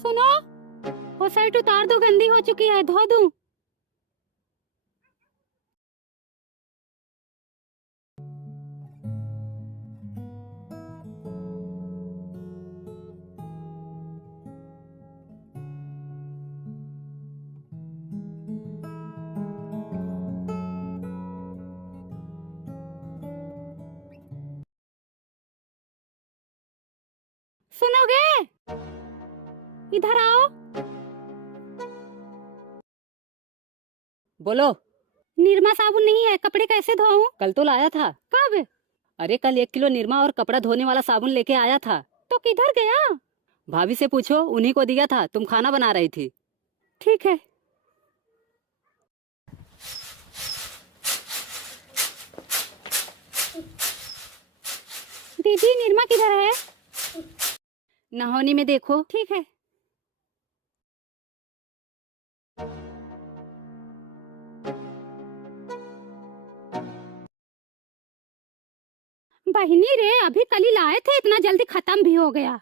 सुनो, वो शर्ट उतार दो, गंदी हो चुकी है, धो दूं? सुनोगे? इधर आओ। बोलो। निरमा साबुन नहीं है, कपड़े कैसे धोऊं? कल तो लाया था। कब? अरे कल 1 किलो निरमा और कपड़ा धोने वाला साबुन लेके आया था। तो किधर गया? भाभी से पूछो, उन्हीं को दिया था, तुम खाना बना रही थी। ठीक है। दीदी, निरमा किधर है? नहाने में देखो। ठीक है। बहिनी रे, अभी कल ही लाए थे, इतना जल्दी खत्म भी हो गया।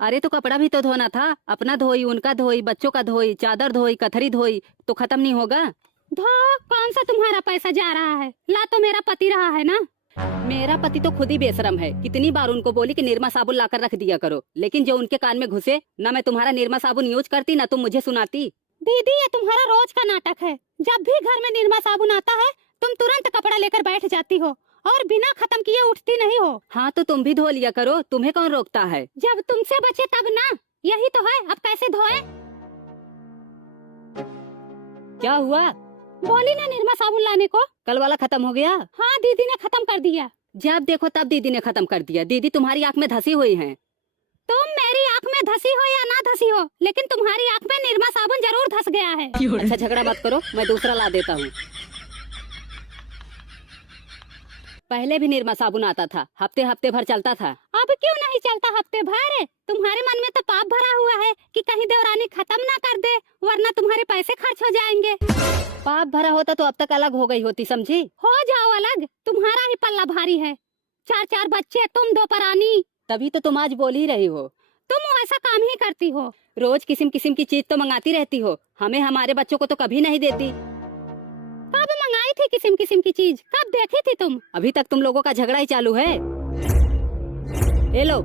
अरे तो कपड़ा भी तो धोना था, अपना धोई, उनका धोई, बच्चों का धोई, चादर धोई, कथरी धोई, तो खत्म नहीं होगा? धो, कौन सा तुम्हारा पैसा जा रहा है? ला तो मेरा पति रहा है ना। मेरा पति तो खुद ही बेशरम है। कितनी बार उनको बोली कि निरमा साबुन लाकर रख दिया करो, लेकिन जो उनके कान में घुसे, ना मैं तुम्हारा निरमा साबुन यूज करती, ना तुम मुझे सुनाती। दीदी, ये तुम्हारा रोज का नाटक है। जब भी घर में निरमा साबुन आता है, तुम तुरंत कपड़ा लेकर बैठ जाती हो और बिना खत्म किए उठती नहीं हो। हाँ तो तुम भी धो लिया करो, तुम्हें कौन रोकता है? जब तुमसे बचे तब ना। यही तो है, अब कैसे धोए? क्या हुआ? बोली ना निरमा साबुन लाने को। कल वाला खत्म हो गया? हाँ, दीदी ने खत्म कर दिया। जब देखो तब दीदी ने खत्म कर दिया। दीदी तुम्हारी आंख में धसी हुई हैं। तुम मेरी आंख में धसी हो या ना धसी हो, लेकिन तुम्हारी आंख में निरमा साबुन जरूर धस गया है। अच्छा झगड़ा मत करो, मैं दूसरा ला देता हूँ। पहले भी निरमा साबुन आता था, हफ्ते हफ्ते भर चलता था। अब क्यों नहीं चलता हफ्ते भर? तुम्हारे मन में तो पाप भरा हुआ है कि कहीं देवरानी खत्म ना कर दे, वरना तुम्हारे पैसे खर्च हो जाएंगे। पाप भरा होता तो अब तक अलग हो गई होती, समझी? हो जाओ अलग, तुम्हारा ही पल्ला भारी है। 4 बच्चे, तुम 2 परानी। तभी तो तुम आज बोल ही रही हो। तुम ऐसा काम ही करती हो। रोज किस्म किस्म की चीज तो मंगाती रहती हो, हमें हमारे बच्चों को तो कभी नहीं देती। कब मंगाई थी किस्म किस्म की चीज? कब देखी थी तुम? अभी तक तुम लोगों का झगड़ा ही चालू है। ये लो।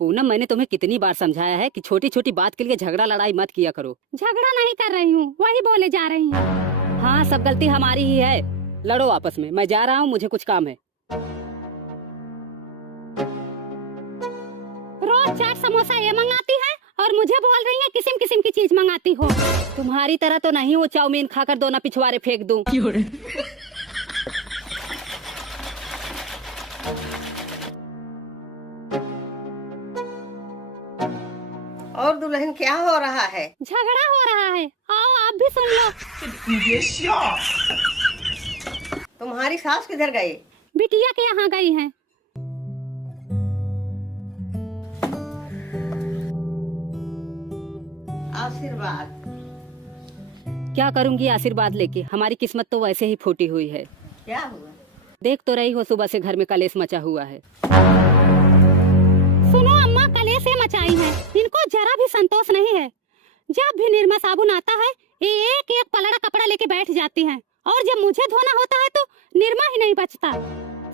पूनम, मैंने तुम्हें कितनी बार समझाया है कि छोटी छोटी बात के लिए झगड़ा लड़ाई मत किया करो। झगड़ा नहीं कर रही हूँ, वही बोले जा रही हूँ। हाँ, सब गलती हमारी ही है। लड़ो आपस में, मैं जा रहा हूँ, मुझे कुछ काम है। रोज चाट समोसा ये मंगाती है और मुझे बोल रही है किस्म किस्म की चीज मंगाती हो। तुम्हारी तरह तो नहीं वो चाउमीन खाकर दोना पिछवाड़े फेंक दूं। और दुल्हन, क्या हो रहा है? झगड़ा हो रहा है, आओ आप भी सुन लो। तुम्हारी सास किधर गई? बिटिया के यहाँ गई हैं। आशीर्वाद। क्या करूंगी आशीर्वाद लेके, हमारी किस्मत तो वैसे ही फूटी हुई है। क्या हुआ? देख तो रही हो, सुबह से घर में कलेश मचा हुआ है। सुनो अम्मा, कलेश से मचाई है, इनको जरा भी संतोष नहीं है। जब भी निरमा साबुन आता है, ये एक एक पलड़ा कपड़ा लेके बैठ जाती हैं, और जब मुझे धोना होता है तो निरमा ही नहीं बचता।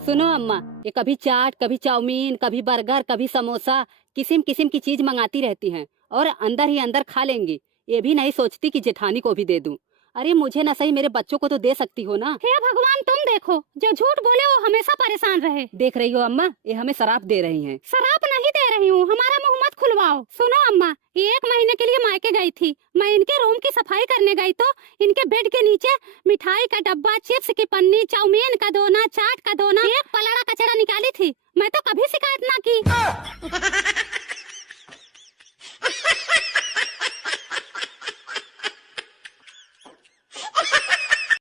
सुनो अम्मा, ये कभी चाट, कभी चाउमीन, कभी बर्गर, कभी समोसा, किस्म किस्म की चीज मंगाती रहती हैं और अंदर ही अंदर खा लेंगी। ये भी नहीं सोचती कि जेठानी को भी दे दूं। अरे मुझे ना सही, मेरे बच्चों को तो दे सकती हो ना। हे भगवान, तुम देखो, जो झूठ बोले वो हमेशा परेशान रहे। देख रही हो अम्मा, ये हमें शराप दे रही हैं। शराब नहीं दे रही हूँ, हमारा मुंह मत खुलवाओ। सुनो अम्मा, 1 महीने के लिए मायके गई थी, मैं इनके रूम की सफाई करने गई तो इनके बेड के नीचे मिठाई का डब्बा, चिप्स की पन्नी, चाउमीन का दोना, चाट का दोना, एक पलड़ा कचरा निकाली थी। मैं तो कभी